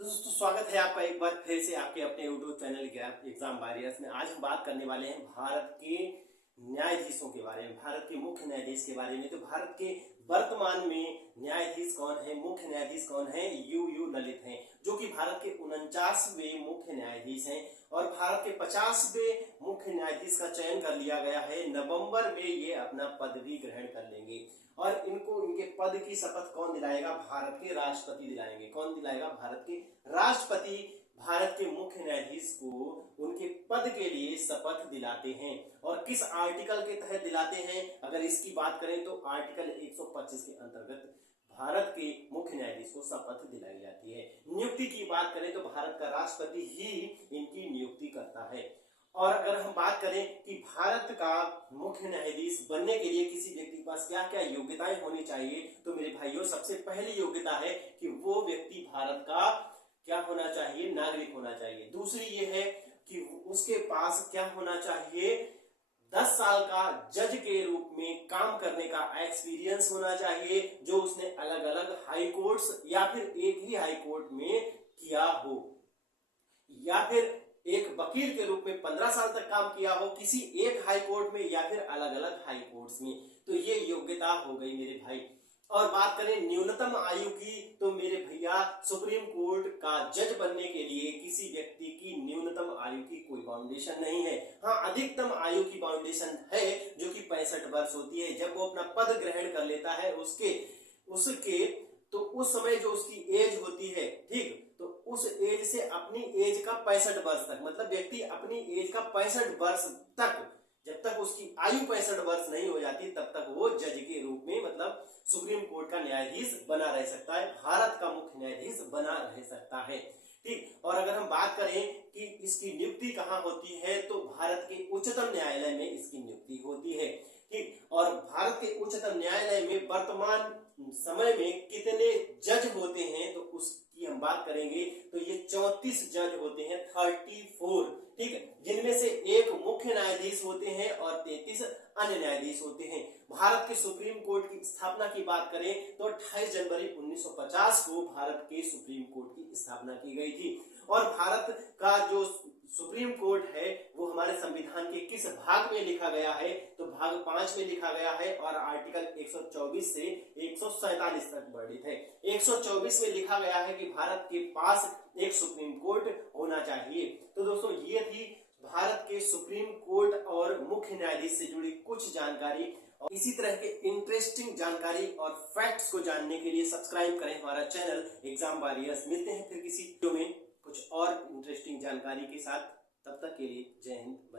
तो दोस्तों स्वागत है आपका एक बार फिर से आपके अपने YouTube channel gap exam warriors में। आज हम बात करने वाले हैं भारत के न्यायाधीशों के बारे में, भारत के मुख्य न्यायाधीश के बारे में। तो भारत के वर्तमान में न्यायाधीश कौन है, मुख्य न्यायाधीश कौन है? यू ललित हैं, जो कि भारत के 49वें मुख्य न्यायाधीश हैं और भारत के 50वें मुख्य न्यायाधीश का चयन कर लिया गया है। नवंबर में ये अपना पदवी ग्रहण कर लेंगे और इनको इनके पद की शपथ कौन दिलाएगा? भारत के राष्ट्रपति दिलाएंगे। कौन दिलाएगा? भारत के राष्ट्रपति भारत के मुख्य न्यायाधीश को उनके पद के लिए शपथ दिलाते हैं। और किस आर्टिकल के तहत दिलाते हैं? अगर इसकी बात करें तो आर्टिकल 125 के अंतर्गत भारत के मुख्य न्यायाधीश को शपथ दिलाई जाती है। नियुक्ति की बात करें तो भारत का राष्ट्रपति ही इनकी नियुक्ति करता है। और अगर हम बात करें कि भारत का मुख्य न्यायाधीश बनने के लिए किसी व्यक्ति के पास क्या क्या योग्यताएं होनी चाहिए, तो मेरे भाइयों सबसे पहली योग्यता है कि वो व्यक्ति भारत का क्या होना चाहिए? नागरिक होना चाहिए। दूसरी ये है कि उसके पास क्या होना चाहिए? 10 साल का जज के रूप में काम करने का एक्सपीरियंस होना चाहिए, जो उसने अलग अलग हाई कोर्ट्स या फिर एक ही हाई कोर्ट में किया हो, या फिर एक वकील के रूप में 15 साल तक काम किया हो किसी एक हाई कोर्ट में या फिर अलग अलग हाई कोर्ट्स में। तो ये योग्यता हो गई मेरे भाई। और बात करें न्यूनतम आयु की, तो मेरे भैया सुप्रीम कोर्ट का जज बनने के लिए किसी व्यक्ति की न्यूनतम आयु की कोई बाउंडेशन नहीं है। हाँ, अधिकतम आयु की बाउंडेशन है जो कि 65 वर्ष होती है। जब वो अपना पद ग्रहण कर लेता है उसके तो उस समय जो उसकी एज होती है, ठीक, तो उस एज से अपनी एज का 65 वर्ष तक, मतलब व्यक्ति अपनी एज का 65 वर्ष तक, जब तक उसकी आयु 65 वर्ष नहीं हो जाती तब तक वो जज के रूप में, मतलब सुप्रीम कोर्ट का न्यायाधीश बना रह सकता है, भारत का मुख्य न्यायाधीश बना रह सकता है। ठीक, और अगर हम बात करें कि इसकी नियुक्ति कहाँ होती है, तो भारत के उच्चतम न्यायालय में इसकी नियुक्ति होती है। ठीक, और भारत के उच्चतम न्यायालय में वर्तमान समय में कितने जज होते हैं, तो उसकी हम बात करेंगे तो ये 34 जज होते हैं, 34, ठीक है, जिनमें से एक मुख्य न्यायाधीश होते हैं और 33 अन्य न्यायाधीश होते हैं। भारत के सुप्रीम कोर्ट की स्थापना की बात करें तो 28 जनवरी 1950 को भारत के सुप्रीम कोर्ट की स्थापना की गई थी। और भारत का जो सुप्रीम कोर्ट है वो हमारे संविधान के किस भाग में लिखा गया है, तो भाग 5 में लिखा गया है और आर्टिकल 124 से 147 तक वर्णित है। 124 में लिखा गया है कि भारत के पास एक सुप्रीम कोर्ट होना चाहिए। तो दोस्तों ये थी भारत के सुप्रीम कोर्ट और मुख्य न्यायाधीश से जुड़ी कुछ जानकारी। और इसी तरह के इंटरेस्टिंग जानकारी और फैक्ट्स को जानने के लिए सब्सक्राइब करें हमारा चैनल एग्जाम वॉरियर्स। मिलते हैं फिर किसी वीडियो में कुछ और इंटरेस्टिंग जानकारी के साथ। तब तक के लिए जय हिंद।